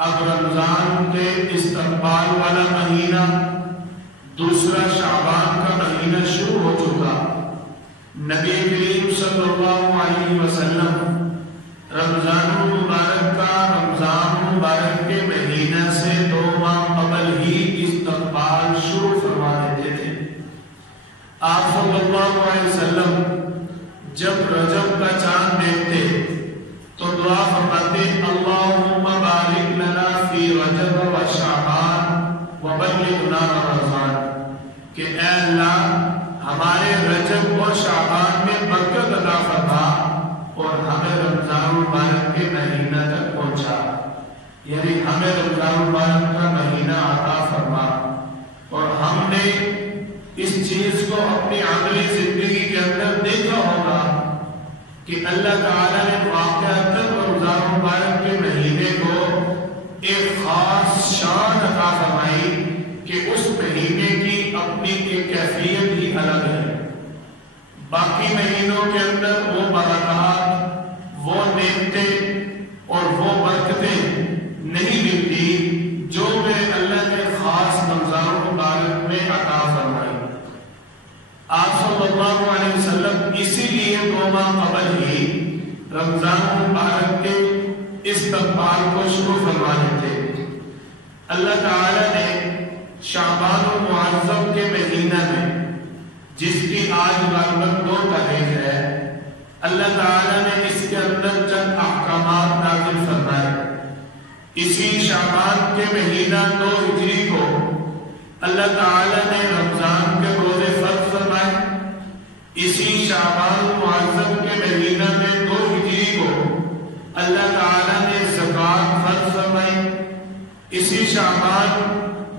اب رمضان کے استقبال والا مہینہ دوسرا شعبان کا مہینہ شروع ہو چکا۔ نبی کریم صلی اللہ علیہ وسلم رمضان المبارک کا رمضان مبارک کے مہینہ سے 2 ماہ قبل ہی استقبال شروع فرما دیتے تھے۔ آپ صلی اللہ علیہ وسلم جب رجب کا چاند دیکھتے تو دعا فرماتے اللہم بارک لنا فی رجب و شعبان وبلغنا رمضان، کہ اے اللہ ہمارے رجب اور شعبان میں برکت عطا فرما اور ہمیں رمضان مبارک کے مہینہ تک پہنچا، یعنی ہمیں رمضان مبارک کا مہینہ عطا فرما۔ اور ہم نے اس چیز کو اپنی عملی زندگی کے اندر دیکھا ہوگا کہ اللہ تعالیٰ نے واقعتاً رمضان مبارک کے مہینے کو ایک خاص شان عطا فرمائی کہ اس مہینے کی اپنی ایک کیفیت ہی الگ ہے۔ باقی مہینوں کے اندر وہ برکات، وہ نعمتیں اور وہ برکتیں نہیں ملتی جو میں اللہ نے خاص رمضان مبارک میں عطا فرمائی۔ آپ صلی اللہ علیہ وسلم اسی لیے 2 ماہ قبل ہی رمضان مبارک کے استقبال کو شروع فرما دیتے۔ اللہ تعالیٰ نے شعبان المعظم کے مہینہ میں، جس کی آج غالباً 2 تاریخ ہے، اللہ تعالیٰ نے اس کے اندر چند احکامات نازل فرمائے۔ اسی شعبان کے مہینہ 2 ہجری کو اللہ تعالیٰ نے رمضان کے روزے فرض فرمائے۔ اسی شعبان المعظم کے مہینہ میں 2 ہجری کو اللہ تعالیٰ نے زکوٰۃ فرض فرمائی۔ اسی شعبان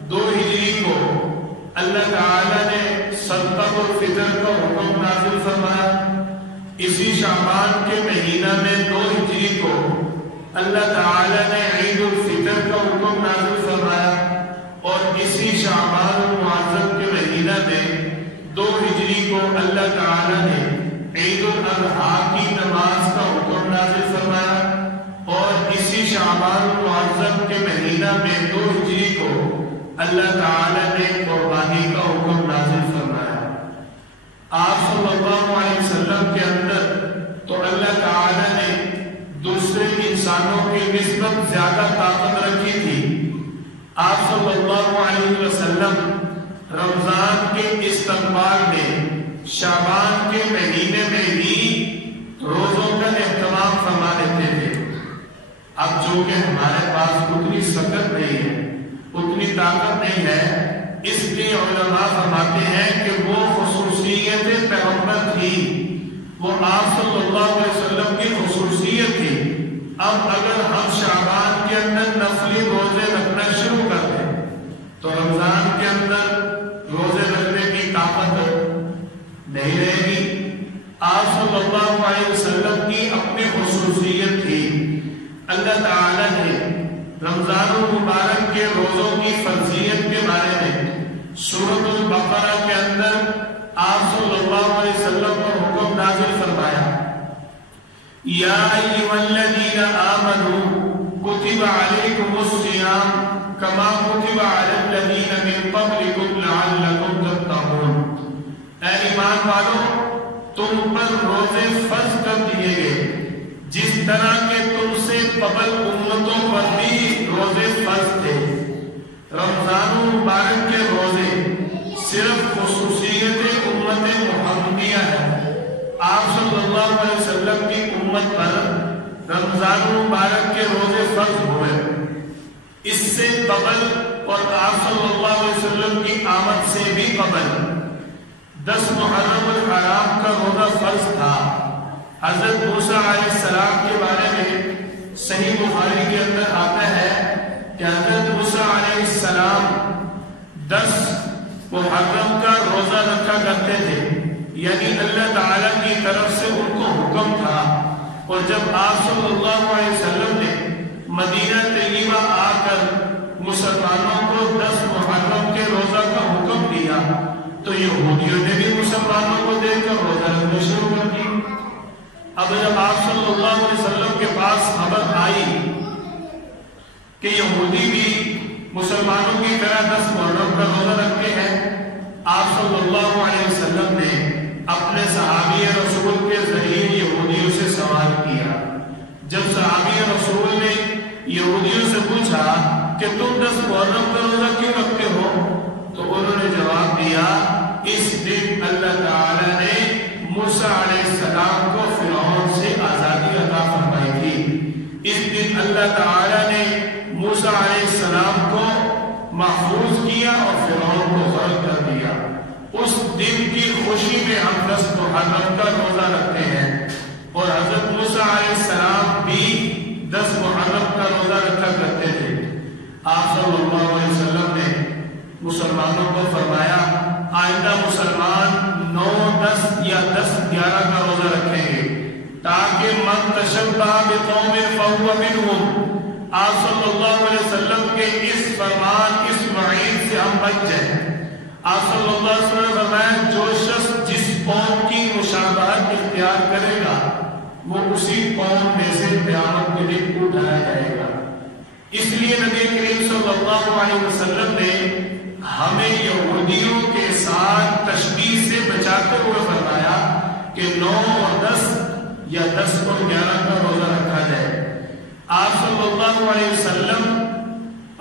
2 ہجری کو اللہ تعالیٰ نے صدقۃ الفطر کا حکم نازل فرمایا۔ اسی شعبان کے مہینہ میں 2 ہجری کو اللہ تعالیٰ نے عید الفطر کا حکم نازل فرمایا، اور اسی شعبان المعظم کے مہینہ میں 2 ہجری کو اللہ تعالیٰ نے عید الاضحیٰ کی نماز کا حکم نازل فرمایا، اور اسی شعبان المعظم کے مہینہ میں 2 ہجری کو اللہ تعالیٰ نے قربانی کا حکم نازل فرمایا۔ آپ صلی اللہ علیہ وسلم کے اندر تو اللہ تعالیٰ نے دوسرے انسانوں کی نسبت زیادہ طاقت رکھی تھی۔ آپ صلی اللہ علیہ وسلم رمضان کے استقبال میں شعبان کے مہینے میں ہی روزوں کا اہتمام فرما دیتے تھے۔ اب جو کہ ہمارے پاس اتنی سکت نہیں ہے، اتنی طاقت نہیں ہے، اس لیے علماء فرماتے ہیں کہ وہ خصوصیت پیغمبر تھی، وہ آپ صلی اللہ علیہ وسلم کی خصوصیت تھی۔ اب اگر ہم شعبان کے اندر نفلی روزے رکھنا شروع کر دیں تو رمضان کے اندر روزے رکھنے کی طاقت نہیں رہے گی۔ آپ صلی اللہ علیہ وسلم کی اپنی خصوصیت تھی۔ اللہ تعالیٰ نے رمضان المبارک کے روزوں کی فرضیت کے بارے میں سورۃ البقرہ کے اندر آپ صلی اللہ علیہ وسلم پر حکم نازل فرمایا، یا ایھا الذین آمنوا کتب علیکم الصیام کما کتب علی الذین من قبلکم لعلکم تتقون۔ اے ایمان والو، تم پر روزے فرض کر دیے گئے جس طرح کہ تم سے قبل امتوں پر بھی روزے فرض تھے۔ رمضان المبارک کے روزے صرف خصوصیت امت محمدیہ ہے۔ آپ صلی اللہ علیہ وسلم کی امت پر رمضان المبارک کے روزے فرض ہوئے۔ اس سے قبل اور آپ صلی اللہ علیہ وسلم کی آمد سے بھی قبل 10 محرم الحرام کا روزہ فرض تھا۔ حضرت موسیٰ علیہ السلام کے بارے میں صحیح بخاری کے اندر آتا ہے کہ حضرت موسیٰ علیہ السلام 10 محرم کا روزہ رکھا کرتے تھے، یعنی اللہ تعالیٰ کی طرف سے ان کو حکم تھا۔ اور جب آپ صلی اللہ علیہ وسلم نے مدینہ طیبہ آ کر مسلمانوں کو 10 محرم کے روزہ کا حکم دیا تو یہودیوں نے بھی مسلمانوں کو دیکھ کر روزہ رکھنا شروع کر دی۔ اب جب آپ صلی اللہ علیہ وسلم کے پاس خبر آئی کہ یہودی بھی مسلمانوں کی طرح 10 محرم کا روزہ رکھتے ہیں۔ آپ صلی اللہ علیہ وسلم نے اپنے صحابی رسول کے ذریعے یہودیوں سے سوال کیا۔ جب صحابی رسول نے یہودیوں سے پوچھا کہ تم 10 محرم کا روزہ کیوں رکھتے ہو، تو انہوں نے جواب دیا اس دن اللہ تعالی نے موسیٰ علیہ السلام کو فرعون سے آزادی عطا فرمائی تھی۔ اس دن اللہ تعالی نے موسیٰ علیہ السلام کو محفوظ کیا اور فرعون کو غرق کر دیا۔ اس دن کی خوشی میں ہم 10 محرم کا روزہ رکھتے ہیں، اور حضرت موسیٰ علیہ السلام بھی 10 محرم کا روزہ رکھا کرتے تھے۔ آپ صلی اللہ علیہ وسلم نے مسلمانوں کو فرمایا آئندہ مسلمان 9، 10 یا 10، 11 کا روزہ رکھیں گے تاکہ من تشبہ بقوم فہو منہم۔ آپ صلی اللہ علیہ وسلم کے اس فرمان، اس وعید سے ہم بچ جائیں۔ آپ صلی اللہ علیہ وسلم نے فرمایا جو شخص جس قوم کی مشابہت اختیار کرے گا وہ اسی قوم میں سے قیامت کے دن اٹھایا جائے گا۔ اس لیے نبی کریم صلی اللہ علیہ وسلم نے ہمیں یہودیوں کے ساتھ تشبیہ سے بچاتے ہوئے فرمایا کہ 9 اور 10 یا 10 اور 11 کا روزہ رکھا جائے۔ آپ صلی اللہ علیہ وسلم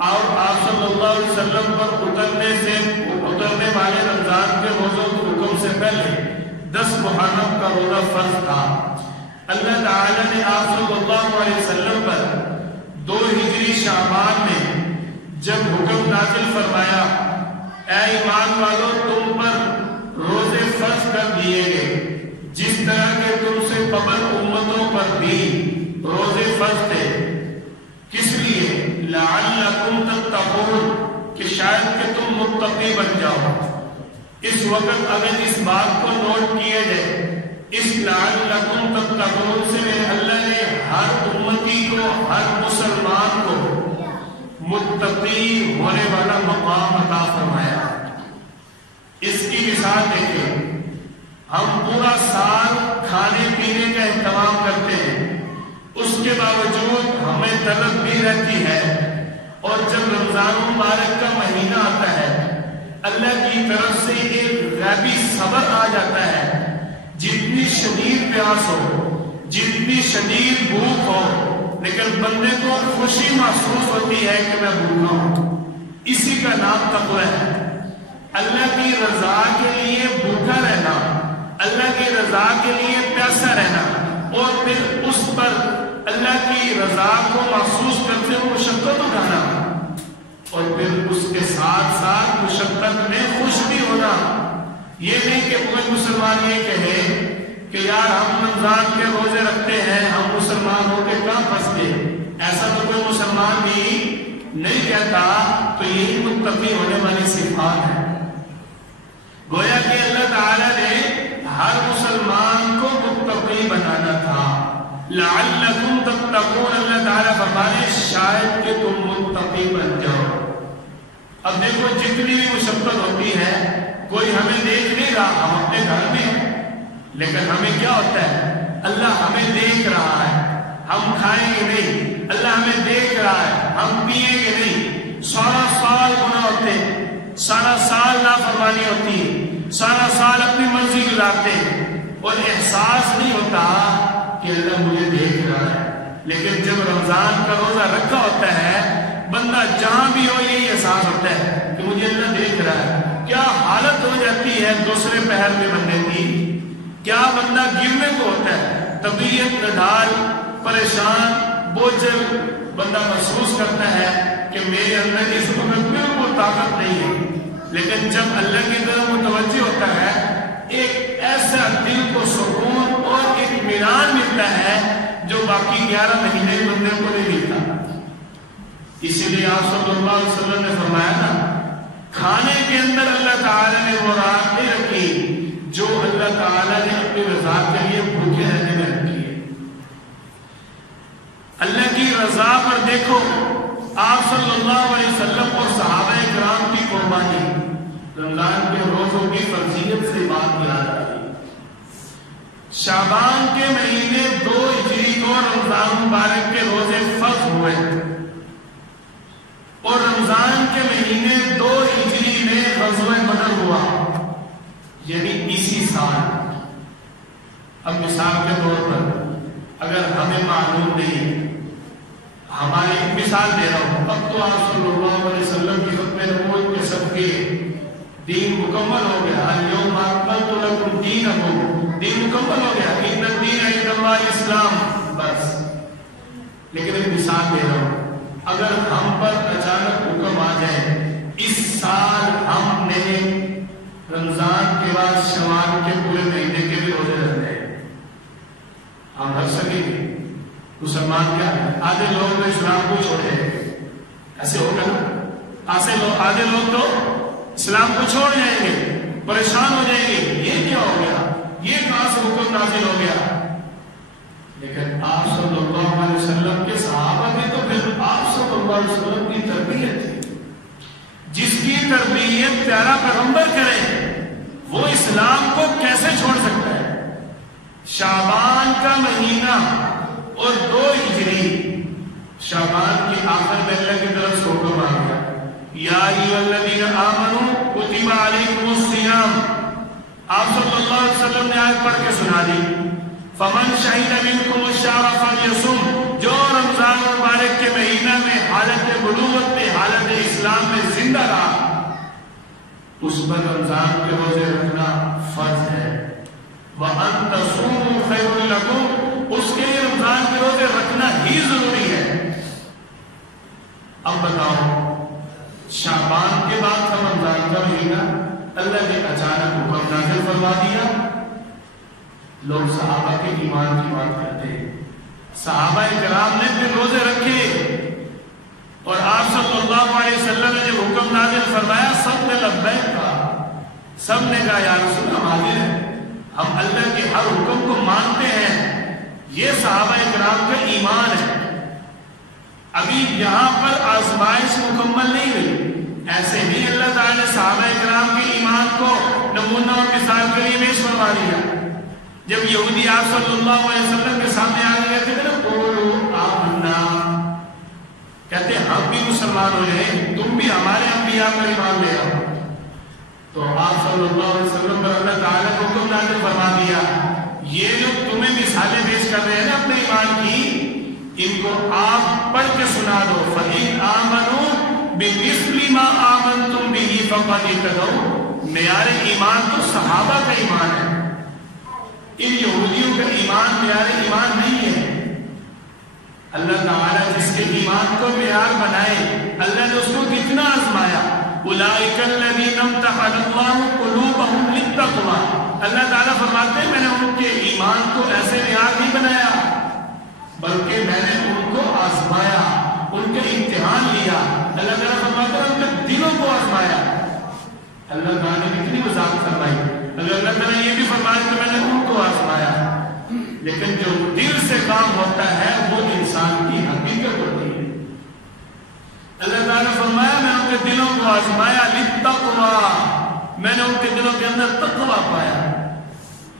اور آپ صلی اللہ علیہ وسلم پر اترنے والے رمضان کے روزوں کے حکم سے پہلے 10 محرم کا روزہ فرض تھا۔ اللہ تعالی نے آپ صلی اللہ علیہ وسلم پر 2 ہجری شعبان میں جب حکم نازل فرمایا اے ایمان والو تم پر روزے فرض کر دیے گئے جس طرح کے تم سے قبل امتوں پر بھی روزے فرض تھے، کس لیے؟ لعلکم تتقون، کہ شاید کہ تم متقی بن جاؤ۔ اس وقت اگر اس بات کو نوٹ کیا جائے، اس لعلکم تتقون سے اللہ نے ہر امتی کو، ہر مسلمان کو متقی ہونے والا مقام عطا فرمایا۔ اس کی مثال دیکھیں، ہم پورا سال کھانے پینے کا اہتمام کرتے ہیں، اس کے باوجود ہمیں طلب بھی رہتی ہے، اور جب رمضان مبارک کا مہینہ آتا ہے اللہ کی طرف سے ایک غیبی صبر آ جاتا ہے۔ جتنی شدید پیاس ہو، جتنی شدید بھوک ہو، لیکن بندے کو خوشی محسوس ہوتی ہے کہ میں بھوکا ہوں۔ اسی کا نام تقوی ہے۔ اللہ کی رضا کے لیے بھوکا رہنا، اللہ کی رضا کے لیے پیاسا رہنا، اور پھر اس پر اللہ کی رضا کو محسوس کرتے ہوئے مشقت اٹھانا، اور پھر اس کے ساتھ ساتھ مشقت میں خوش بھی ہونا۔ یہ نہیں کہ کوئی مسلمان یہ کہے کہ یار ہم رمضان کے روزے رکھتے ہیں، ہم مسلمان ہو کے کہاں پھنس گئے، ایسا تو کوئی مسلمان بھی نہیں کہتا۔ تو یہی متقی ہونے والی صفات ہے۔ گویا کہ اللہ تعالی نے ہر مسلمان کو متقی بنانا تھا۔ لعلکم تتقون، اللہ تعالیٰ فرمانے شاید کہ تم متقی بن جاؤ۔ اب دیکھو جتنی بھی مشقت ہوتی ہے، کوئی ہمیں دیکھ نہیں رہا، ہم اپنے گھر میں ہیں، لیکن ہمیں کیا ہوتا ہے؟ اللہ ہمیں دیکھ رہا ہے، ہم کھائیں گے نہیں، اللہ ہمیں دیکھ رہا ہے، ہم پیئیں گے نہیں۔ سارا سال گناہ ہوتے ہیں، سارا سال نافرمانی ہوتی ہے، سارا سال اپنی مرضی گزارتے ہیں، اور احساس نہیں ہوتا کہ اللہ مجھے دیکھ رہا ہے۔ لیکن جب رمضان کا روزہ رکھا ہوتا ہے، بندہ جہاں بھی ہو یہی احساس ہوتا ہے کہ مجھے اللہ دیکھ رہا ہے۔ کیا حالت ہو جاتی ہے دوسرے پہر میں بندے کی، کیا بندہ گرنے کو ہوتا ہے، طبیعت نڈال، پریشان، بوجھل بندہ محسوس کرتا ہے کہ میرے اندر اس وقت بالکل طاقت نہیں ہے۔ لیکن جب اللہ کی طرف متوجہ ہوتا ہے، ایک ایسا دل کو سکون اور اطمینان ملتا ہے جو باقی 11 مہینے بندے کو نہیں ملتا۔ اسی لیے آپ صلی اللہ علیہ وسلم نے فرمایا نا، کھانے کے اندر اللہ تعالیٰ نے وہ راحت نہیں رکھی جو اللہ تعالیٰ نے اپنی رضا کے لیے بھوکے رہنے میں رکھی ہے۔ اللہ کی رضا پر دیکھو آپ صلی اللہ علیہ وسلم اور صحابہ کرام کی قربانی، رمضان کے روزوں کی فرضیت سے بات یاد آئی۔ شعبان کے مہینے 2 ہجری کو رمضان مبارک کے روزے فرض ہوئے، اکبر ہوا یعنی اسی سال. اب مثال کے طور پر اگر ہمیں معلوم نہیں، ہماری مثال دے رہا ہوں، اب تو آپ صلی اللہ علیہ وسلم کی ختم نبوت کے سب کے دین مکمل ہو گیا. اليوم اکملت لکم دینکم، دین مکمل ہو گیا. ان الدین عند اللہ اسلام، بس. لیکن ایک مثال دے رہا ہوں، اگر ہم پر اچانک حکم آ جائے اس سال ہم نے رمضان کے بعد شوال کے پورے مہینے کے بھی روزے رکھنے ہیں، ہم رکھ سکیں گے؟ مسلمان کیا ہے، آدھے لوگ تو اسلام کو چھوڑے، ایسے ہوگا نا، آدھے لوگ تو اسلام کو چھوڑ جائیں گے، پریشان ہو جائیں گے، یہ کیا ہو گیا، یہ کہاں سے حکم نازل ہو گیا. لیکن آپ صلی اللہ علیہ وسلم کے صحابہ میں تو پھر آپ صلی اللہ علیہ وسلم کی تربیت تھی. جس کی تربیت پیارا پیغمبر کرے وہ اسلام کو کیسے چھوڑ سکتا ہے؟ شعبان کا مہینہ اور 2 ہجری، شعبان کی آخر میں اللہ کی طرف سے حکم آ گیا، یا ایھا الذین آمنوا کتب علیکم الصیام. آپ صلی اللہ علیہ وسلم نے آیت پڑھ کے سنا دی، فمن شہد منکم الشہر فلیصم، جو رمضان مبارک کے مہینہ میں حالت بلوغت میں، حالت اسلام میں زندہ رہا، اس پر رمضان کے روزے رکھنا فرض ہے. وَأَن تَصُومُوا خَيْرٌ لَكُمْ، اس کے لیے رمضان کے روزے رکھنا ہی ضروری ہے. اب بتاؤ، شعبان کے بعد کا رمضان کا مہینہ اللہ نے اچانک حکم نازل فرما دیا. لوگ صحابہ کے ایمان کی بات کرتے ہیں، صحابہ کرام نے پھر روزے رکھے اور آپ صلی اللہ علیہ وسلم نے جب حکم نازل فرمایا سب نے لبیک کہا، سب نے کہا یا رسول اللہ حاضر ہیں، ہم اللہ کے ہر حکم کو مانتے ہیں. یہ صحابہ کرام کا ایمان ہے. ابھی یہاں پر آزمائش مکمل نہیں ہوئی، ایسے ہی اللہ تعالیٰ نے صحابہ کرام کے ایمان کو نمونہ اور مثال کے لیے پیش فرما دیا. جب یہودی آپ صلی اللہ علیہ وسلم کے سامنے آ گئے تھے نا، قولوا آمنا، کہتے ہم بھی مسلمان ہو جائیں، تم بھی ہمارے انبیاء پر ایمان لے آؤ. تو آپ صلی اللہ علیہ وسلم پر اللہ تعالیٰ کو حکم نازل فرما دیا، یہ جو تمہیں مثالیں پیش کر رہے ہیں نا اپنے ایمان کی، ان کو آپ پڑھ کے سنا دو. فَإِنْ آمَنُوا بِمِثْلِ مَا آمَنْتُمْ بِهِ فَقَدِ اهْتَدَوْا. معیار ایمان تو صحابہ کا ایمان ہے، ان یہودیوں کا ایمان معیار ایمان نہیں ہے. اللہ تعالیٰ جس کے ایمان کو معیار بنائے، اللہ نے اس کو کتنا آزمایا. اولئک الذین امتحن اللہ قلوبہم للتقوی. اللہ تعالیٰ فرماتے ہیں میں نے ان کے ایمان کو ایسے معیار نہیں بنایا، بلکہ میں نے ان کو آزمایا، ان کا امتحان لیا. اللہ تعالیٰ فرماتے ہیں ان کے دلوں کو آزمایا. اللہ تعالیٰ نے کتنی وضاحت فرمائی. اللہ تعالیٰ یہ بھی فرمایا کہ میں نے ان کو آزمایا. لیکن جو دل سے کام ہوتا ہے وہ انسان کی حقیقت ہوتی ہے. اللہ تعالیٰ نے فرمایا میں ان کے دلوں کو آزمایا للتقوی، میں نے ان کے دلوں کے اندر تقوی پایا.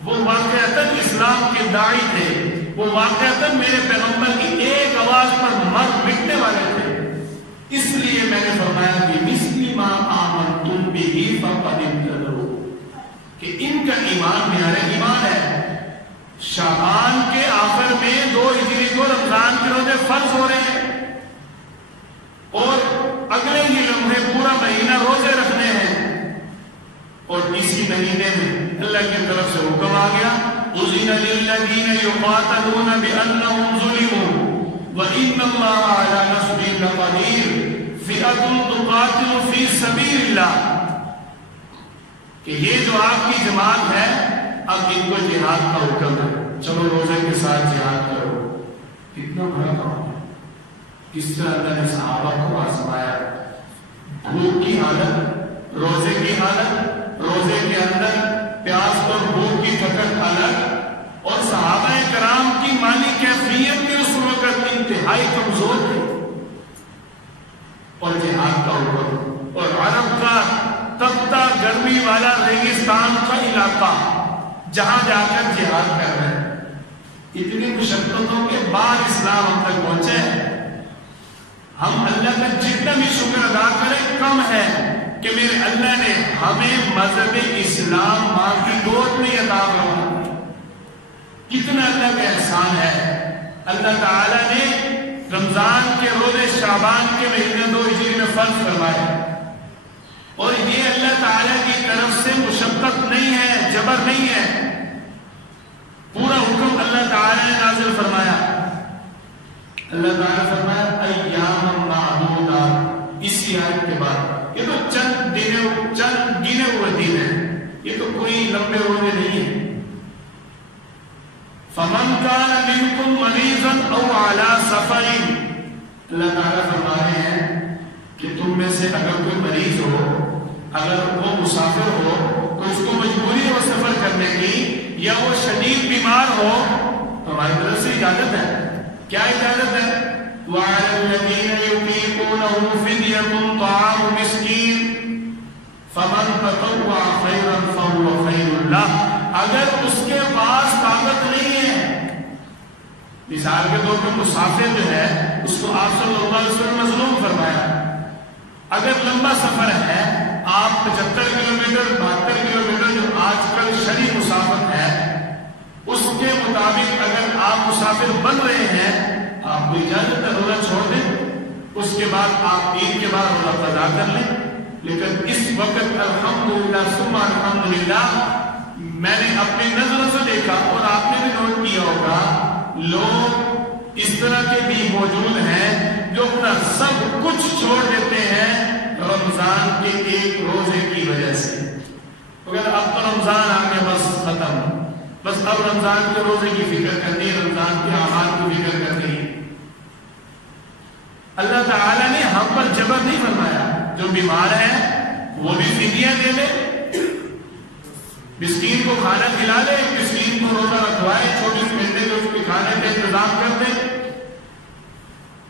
وہ واقعتاً اسلام کے داعی تھے، وہ واقعتاً میرے پیغمبر کی ایک آواز پر مر مٹنے والے تھے. اس لیے میں نے فرمایا کہ مثل ما آمنتم بہ فقد اهتدوا، کہ ان کا ایمان معیار ایمان ہے. شعبان کے آخر میں 2 ہجری کو رمضان کے روزے فرض ہو رہے ہیں اور اگلے ہی لمحے پورا مہینہ روزے رکھنے ہیں. اور اسی مہینے میں اللہ کی طرف سے حکم آ گیا، اذن للذین یقاتلون بانہم ظلموا وان اللہ علی نصرہم لقدیر فئۃ تقاتل فی سبیل اللہ، کہ یہ جو آپ کی جماعت ہے اب ان کو جہاد کا حکم ہے، چلو روزے کے ساتھ جہاد کرو. کتنا بڑا کام ہے. کس طرح اللہ نے صحابہ کو آزمایا. بھوک کی حالت، روزے کی حالت، روزے کے اندر پیاس اور بھوک کی تھکن الگ، اور صحابہ کرام کی مالی کیفیت بھی اس وقت انتہائی کمزور تھی، اور جہاد کا حکم. اور عرب کا تپتا گرمی والا ریگستان کا علاقہ جہاں جا کر جہاد کر رہے ہیں. اتنی مشقتوں کے بعد اسلام ہم تک پہنچے. ہم اللہ کا جتنا بھی شکر ادا کریں کم ہے. کہ میرے اللہ نے ہمیں مذہب اسلام ماں کی گود میں عطا فرمایا. کتنا اللہ کا احسان ہے. اللہ تعالیٰ نے رمضان کے روزے شعبان کے مہینے 2 ہجری میں فرض فرمائے اور یہ اللہ تعالیٰ کی طرف سے مشقت نہیں ہے, جبر نہیں ہے. پورا حکم اللہ تعالیٰ نے نازل فرمایا. اللہ تعالیٰ فرمایا ایام معدودات. اسی آیت کے بعد یہ تو چند گنے ہوئے دن ہیں, یہ تو کوئی لمبے روزے نہیں ہیں. فمن کان منکم مریضا او علی سفر. اللہ تعالیٰ فرما رہے ہیں کہ تم میں سے اگر کوئی مریض ہو, اگر وہ مسافر ہو تو اس کو مجبوری ہو سفر کرنے کی, یا وہ شدید بیمار ہو, ہماری طرف سے اجازت ہے. کیا اجازت ہے؟ وَعَلَى الَّذِينَ يُطِيقُونَهُ فِدْيَةٌ طَعَامُ مِسْكِينٍ فَمَن تَطَوَّعَ خَيْرًا فَهُوَ خَيْرٌ لَهُ. اگر اس کے پاس طاقت نہیں ہے, مثال کے طور پر مسافر جو ہے اس کو آپ صلی اللہ علیہ وسلم مظلوم فرمایا. اگر لمبا سفر ہے, آپ 75 کلومیٹر 72 کلومیٹر جو آج کل شرعی مسافت ہے اس کے مطابق اگر آپ مسافر بن رہے ہیں, آپ کو اجازت ہے روزہ چھوڑ دیں, اس کے بعد آپ عید کے بعد روزہ قضا کر لیں. لیکن اس وقت الحمدللہ ثم الحمدللہ میں نے اپنی نظروں سے دیکھا اور آپ نے بھی نوٹ کیا ہوگا, لوگ اس طرح کے بھی موجود ہیں جو اپنا سب کچھ چھوڑ دیتے ہیں رمضان کے ایک روزے کی وجہ سے. اگر اب تو رمضان آ گیا, بس ختم, بس اب رمضان کے روزے کی فکر کرنی, رمضان کے اعمال کی فکر کرنی. اللہ تعالیٰ نے ہم پر جبر نہیں فرمایا. جو بیمار ہے وہ بھی فدیہ دے لے, مسکین کو کھانا کھلا لے, مسکین کو روزہ رکھوائے, 24 گھنٹے میں اس کے کھانے کا انتظام کر دے,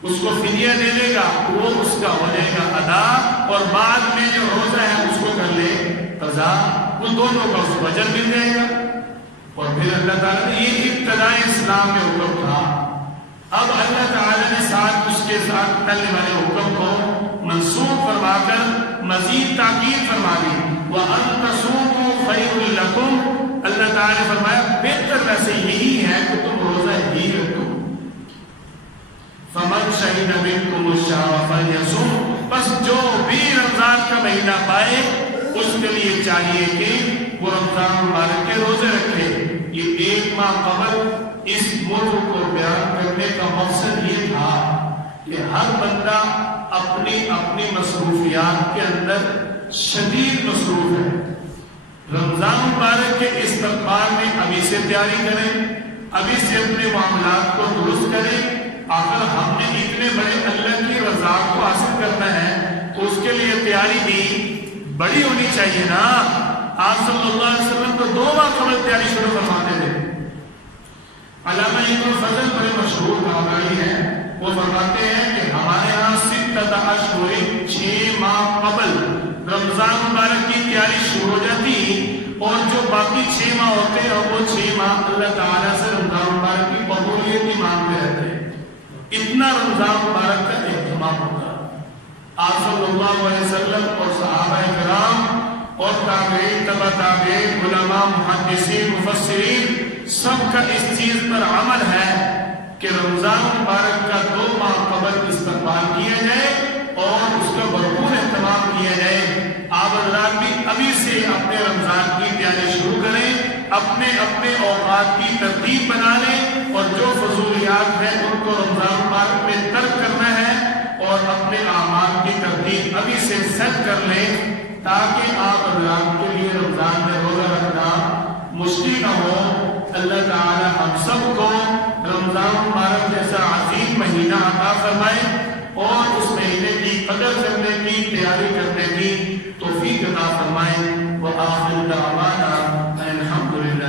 اس کو فدیہ دے لے گا, وہ اس کا ہو جائے گا ادا, اور بعد میں جو روزہ ہے اس کو کر لے قضا, وہ دونوں کا اس کو اجر مل جائے گا. اور پھر اللہ تعالیٰ نے یہ ابتدائی اسلام میں حکم تھا. اب اللہ تعالیٰ نے ساتھ اس کے ساتھ چلنے والے حکم کو منسوخ فرما کر مزید تاکید فرما دی. وَأَن تَصُومُوا خَيْرٌ لَكُمْ. اللہ تعالیٰ نے فرمایا بہتر ویسے یہی ہے کہ تم روزہ ہی رکھو. فَمَنْ شَهِدَ مِنْكُمُ الشَّهْرَ فَلْيَصُمْ. بس جو بھی رمضان کا مہینہ پائے اس کے لیے چاہیے کہ وہ رمضان مبارک کے روزے رکھے. یہ 1 ماہ قبل اس موضوع کو بیان کرنے کا مقصد یہ تھا کہ ہر بندہ اپنی اپنی مصروفیات کے اندر شدید مصروف ہے. رمضان مبارک کے استقبال میں ابھی سے تیاری کریں, ابھی سے اپنے معاملات کو درست کریں. اگر ہم نے اتنے بڑے اللہ کی رضا کو حاصل کرنا ہے تو اس کے لیے تیاری بھی بڑی ہونی چاہیے نا. آپ صلی اللہ علیہ وسلم تو 2 ماہ قبل تیاری شروع فرماتے تھے. علامہ ابن فضل بڑے مشہور تابعی ہیں, وہ فرماتے ہیں کہ ہمارے ہاں 6 اشہر 6 ماہ قبل رمضان مبارک کی تیاری شروع ہو جاتی, اور جو باقی 6 ماہ ہوتے ہیں وہ 6 ماہ اللہ تعالیٰ سے رمضان مبارک کی قبولیت ہی مانگتے رہتے ہیں. اتنا رمضان مبارک کا اہتمام ہوتا. آپ صلی اللہ علیہ وسلم اور صحابہ کرام اور تابعین تبع تابعین علماء محدثین مفسرین سب کا اس چیز پر عمل ہے کہ رمضان مبارک کا 2 ماہ قبل استقبال کیا جائے اور اس کا بھرپور اہتمام کیا جائے. آپ حضرات بھی ابھی سے اپنے رمضان کی تیاری شروع کریں, اپنے اپنے اوقات کی ترتیب بنا لیں, اور جو فضولیات ہیں ان کو رمضان مبارک میں ترک کرنا ہے, اور اپنے اعمال کی ترتیب ابھی سے سیٹ کر لیں تاکہ آپ حضرات کے لیے رمضان میں روزہ رکھنا مشکل نہ ہو. اللہ تعالی ہم سب کو رمضان مبارک جیسا عظیم مہینہ عطا فرمائے اور اس مہینے کی قدر کرنے کی, تیاری کرنے کی توفیق عطا فرمائے. وآخر دعوانا الحمدللہ.